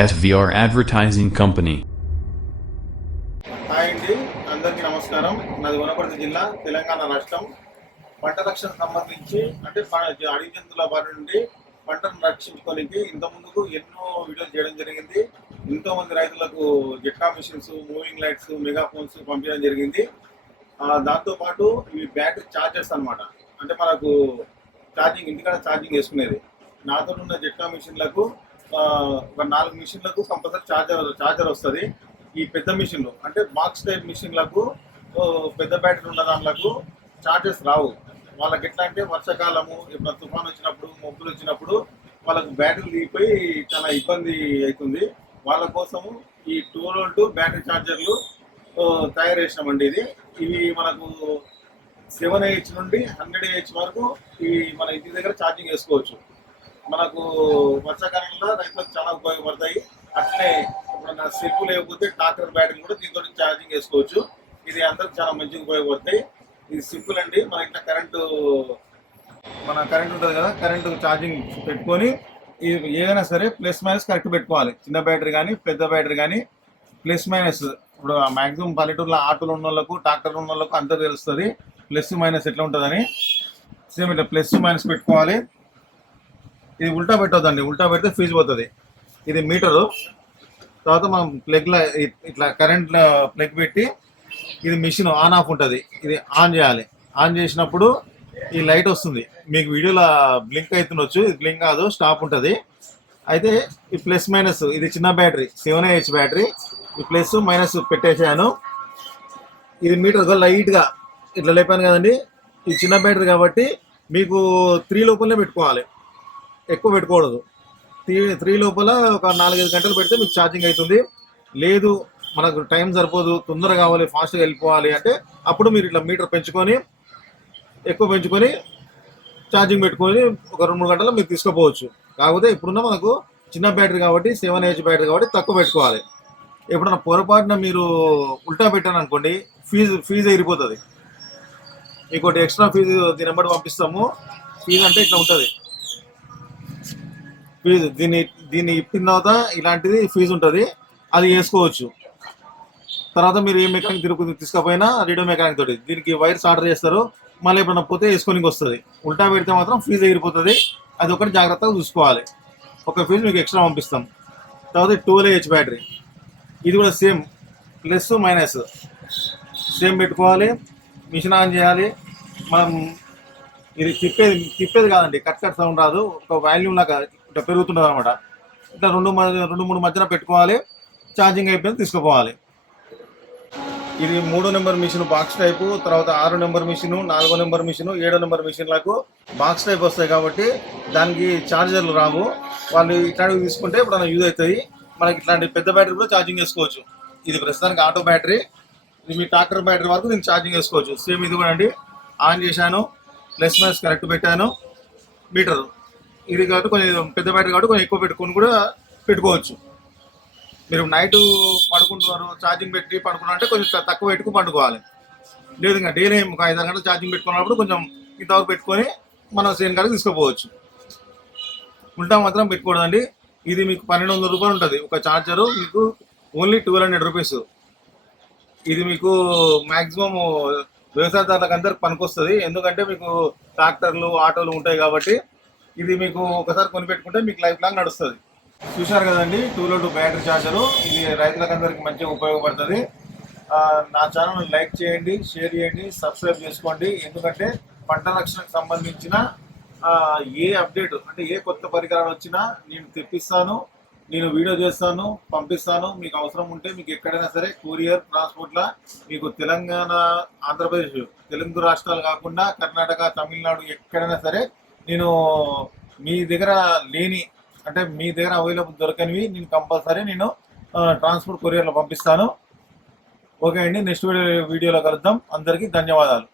SVR Advertising Company. Hi అండి. అందరికీ నమస్కారం. నాది వనపర్తి జిల్లా తెలంగాణ రాష్ట్రం. పంట రక్షణ సంబంధించి అంటే అడవి జంతువుల బారి నుండి పంటను రక్షించుకోనికి ఇంత ముందుకు ఎన్నో వీడియోలు చేయడం జరిగింది. ఎంతో మంది రైతులకు జెట్కా machines moving lights megaphones పంపించడం జరిగింది. దాంతోపాటు దాంతో పాటు ఇవి బ్యాటరీ ఛార్జర్స్ అన్నమాట. అంటే మనకు ఛార్జింగ్ ఇంటికాడ ఛార్జింగ్ వేసుకునేది. నాతో ఉన్న జెట్కా మిషన్లకు ఒక నాలుగు మిషన్లకు కంపల్సరీ ఛార్జర్ ఛార్జర్ వస్తుంది. ఈ పెద్ద మిషన్లు అంటే బాక్స్ టైప్ మిషన్లకు పెద్ద బ్యాటరీ ఉన్న దాంట్లకు చార్జెస్ రావు. వాళ్ళకి ఎట్లా అంటే వర్షాకాలము ఇప్పుడు తుఫాన్ వచ్చినప్పుడు మొబ్బులు వచ్చినప్పుడు వాళ్ళకు బ్యాటరీ దిగిపోయి చాలా ఇబ్బంది అవుతుంది వాళ్ళ కోసము ఈ టూ వోల్ట్ బ్యాటరీ ఛార్జర్లు తయారు చేసినామండి ఇది. ఇవి మనకు సెవెన్ ఏహెచ్ నుండి హండ్రెడ్ ఏహెచ్ వరకు ఇవి మన ఇంటి దగ్గర ఛార్జింగ్ చేసుకోవచ్చు. మనకు వర్షాకాలంలో రైతులకు చాలా ఉపయోగపడతాయి. అట్లనే ఇప్పుడు సెల్ఫ్ లేకపోతే ట్రాక్టర్ బ్యాటరీ కూడా దీంతో ఛార్జింగ్ చేసుకోవచ్చు. ఇది అందరికి చాలా మంచిగా ఉపయోగపడతాయి. ఇది సింపుల్ అండి. మన ఇట్లా కరెంటు మన కరెంట్ ఉంటుంది కదా కరెంటు ఛార్జింగ్ పెట్టుకొని ఏదైనా సరే ప్లస్ మైనస్ కరెక్ట్ పెట్టుకోవాలి. చిన్న బ్యాటరీ కానీ పెద్ద బ్యాటరీ కానీ ప్లస్ మైనస్. ఇప్పుడు మాక్సిమం పల్లెటూరులో ఆటోలు ఉన్న వాళ్ళకు ట్రాక్టర్ ఉన్న వాళ్ళకు అంతా తెలుస్తుంది ప్లస్ మైనస్ ఎట్లా ఉంటుందని. సేమ్ ఇట్లా ప్లస్ మైనస్ పెట్టుకోవాలి. ఇది ఉల్టా పెట్టొద్దండి ఉల్టా పెడితే ఫ్యూజ్ పోతుంది. ఇది మీటరు. తర్వాత మనం ప్లగ్లో ఇట్లా కరెంట్ ప్లగ్ పెట్టి ఇది మిషన్ ఆన్ ఆఫ్ ఉంటుంది. ఇది ఆన్ చేయాలి. ఆన్ చేసినప్పుడు ఈ లైట్ వస్తుంది. మీకు వీడియోలో బ్లింక్ అవుతుండొచ్చు ఇది బ్లింక్ కాదు స్టాప్ ఉంటుంది. అయితే ఈ ప్లస్ మైనస్ ఇది చిన్న బ్యాటరీ సెవెన్ ఏహెచ్ బ్యాటరీ. ఈ ప్లస్ మైనస్ పెట్టేసాను. ఇది మీటర్ లైట్గా ఇట్లా లేపాను కదండి. ఇది చిన్న బ్యాటరీ కాబట్టి మీకు త్రీ లోపలనే పెట్టుకోవాలి. ఎక్కువ పెట్టుకోకూడదు. త్రీ త్రీ లోపల ఒక నాలుగైదు గంటలు పెడితే మీకు ఛార్జింగ్ అవుతుంది. లేదు మనకు టైం సరిపోదు తొందరగా కావాలి ఫాస్ట్గా వెళ్ళిపోవాలి అంటే అప్పుడు మీరు ఇట్లా మీటర్ పెంచుకొని ఎక్కువ పెంచుకొని ఛార్జింగ్ పెట్టుకొని ఒక రెండు మూడు గంటలు మీరు తీసుకుపోవచ్చు. కాకపోతే ఇప్పుడున్న మనకు చిన్న బ్యాటరీ కాబట్టి సెవెన్ ఏజ్ బ్యాటరీ కాబట్టి తక్కువ పెట్టుకోవాలి. ఎప్పుడన్నా పొరపాటున మీరు ఉల్టా పెట్టాను అనుకోండి ఫీజు ఫీజు ఎగిరిపోతుంది ఇంకోటి ఎక్స్ట్రా ఫీజు దీని నెంబర్ పంపిస్తాము. ఫీజు అంటే ఇట్లా ఉంటుంది. ఫీజు దీన్ని దీన్ని ఇప్పిన తర్వాత ఇలాంటిది ఫీజు ఉంటుంది అది వేసుకోవచ్చు. తర్వాత మీరు ఏ మెకానిక్ తిరుపతి తీసుకపోయినా రేడియో మెకానిక్ తోటి దీనికి వైర్స్ ఆర్డర్ చేస్తారు మళ్ళీ ఎప్పుడన్నా పోతే వేసుకొని వస్తుంది. ఉల్టా పెడితే మాత్రం ఫీజు ఎగిరిపోతుంది అది ఒకటి జాగ్రత్తగా చూసుకోవాలి. ఒక ఫీజు మీకు ఎక్స్ట్రా పంపిస్తాం. తర్వాత ట్వెల్వ్ హెచ్ బ్యాటరీ. ఇది కూడా సేమ్ ప్లస్ మైనస్. సేమ్ పెట్టుకోవాలి మిషన్ ఆన్ చేయాలి మనం ఇది తిప్పేది తిప్పేది కాదండి కట్ కట్ సౌండ్ రాదు ఒక వాల్యూమ్ లాగా పెరుగుతుంటుంది అనమాట ఇట్లా రెండు రెండు మూడు మధ్యన పెట్టుకోవాలి. ఛార్జింగ్ అయిపోయింది తీసుకుపోవాలి. ఇది మూడో నెంబర్ మిషన్ బాక్స్ టైపు తర్వాత ఆరు నెంబర్ మిషన్ నాలుగో నెంబర్ మిషన్ ఏడో నెంబర్ మిషన్లకు బాక్స్ టైప్ వస్తాయి కాబట్టి దానికి ఛార్జర్లు రావు. వాళ్ళు ఇట్లాంటివి తీసుకుంటే ఇప్పుడు యూజ్ అవుతాయి. మనకి ఇట్లాంటి పెద్ద బ్యాటరీ కూడా ఛార్జింగ్ చేసుకోవచ్చు. ఇది ప్రస్తుతానికి ఆటో బ్యాటరీ. ఇది మీ ట్రాక్టర్ బ్యాటరీ వరకు దీనికి ఛార్జింగ్ వేసుకోవచ్చు సేమ్ ఇది కూడా అండి. ఆన్ చేశాను. ప్లస్ మైనస్ కరెక్ట్ పెట్టాను. మీటర్. ఇది కాబట్టి కొంచెం పెద్ద బ్యాటరీ కాబట్టి కొంచెం ఎక్కువ పెట్టుకొని కూడా పెట్టుకోవచ్చు. మీరు నైట్ పడుకుంటున్నారు ఛార్జింగ్ పెట్టి పడుకున్నారు అంటే కొంచెం తక్కువ పెట్టుకుని పండుకోవాలి. లేదు ఇంకా డైలీ ఒక ఐదు గంటలు ఛార్జింగ్ పెట్టుకున్నప్పుడు కొంచెం ఇంతవరకు పెట్టుకొని మనం సేమ్ కాడికి తీసుకుపోవచ్చు. ఉల్టా మాత్రం పెట్టుకోవడండి ఇది మీకు పన్నెండు వందల రూపాయలు ఉంటుంది. ఒక ఛార్జరు మీకు ఓన్లీ ట్వెల్వ్ హండ్రెడ్ రూపీస్. ఇది మీకు మ్యాక్సిమం వ్యవసాయదారులకు అందరికి పనికొస్తుంది. ఎందుకంటే మీకు ట్రాక్టర్లు ఆటోలు ఉంటాయి కాబట్టి ఇది మీకు ఒకసారి కొనిపెట్టుకుంటే మీకు లైఫ్ లాంగ్ నడుస్తుంది. చూశారు కదండి టూ లో టూ బ్యాటరీ ఛార్జరు ఇది రైతులకు మంచిగా ఉపయోగపడుతుంది. నా ఛానల్ లైక్ చేయండి షేర్ చేయండి సబ్స్క్రైబ్ చేసుకోండి. ఎందుకంటే పంట రక్షణకు సంబంధించిన ఏ అప్డేట్ అంటే ఏ కొత్త పరికరాలు వచ్చినా నేను తెప్పిస్తాను నేను వీడియో చేస్తాను పంపిస్తాను. మీకు అవసరం ఉంటే మీకు ఎక్కడైనా సరే కొరియర్ ట్రాన్స్పోర్ట్లా మీకు తెలంగాణ ఆంధ్రప్రదేశ్ తెలుగు రాష్ట్రాలు కాకుండా కర్ణాటక తమిళనాడు ఎక్కడైనా సరే నేను మీ దగ్గర లేని అంటే మీ దగ్గర అవైలబుల్ దొరకనివి నేను కంపల్సరీ నేను ట్రాన్స్పోర్ట్ కొరియర్లో పంపిస్తాను. ఓకే అండి నెక్స్ట్ వీడియోలో కలుద్దాం. అందరికీ ధన్యవాదాలు.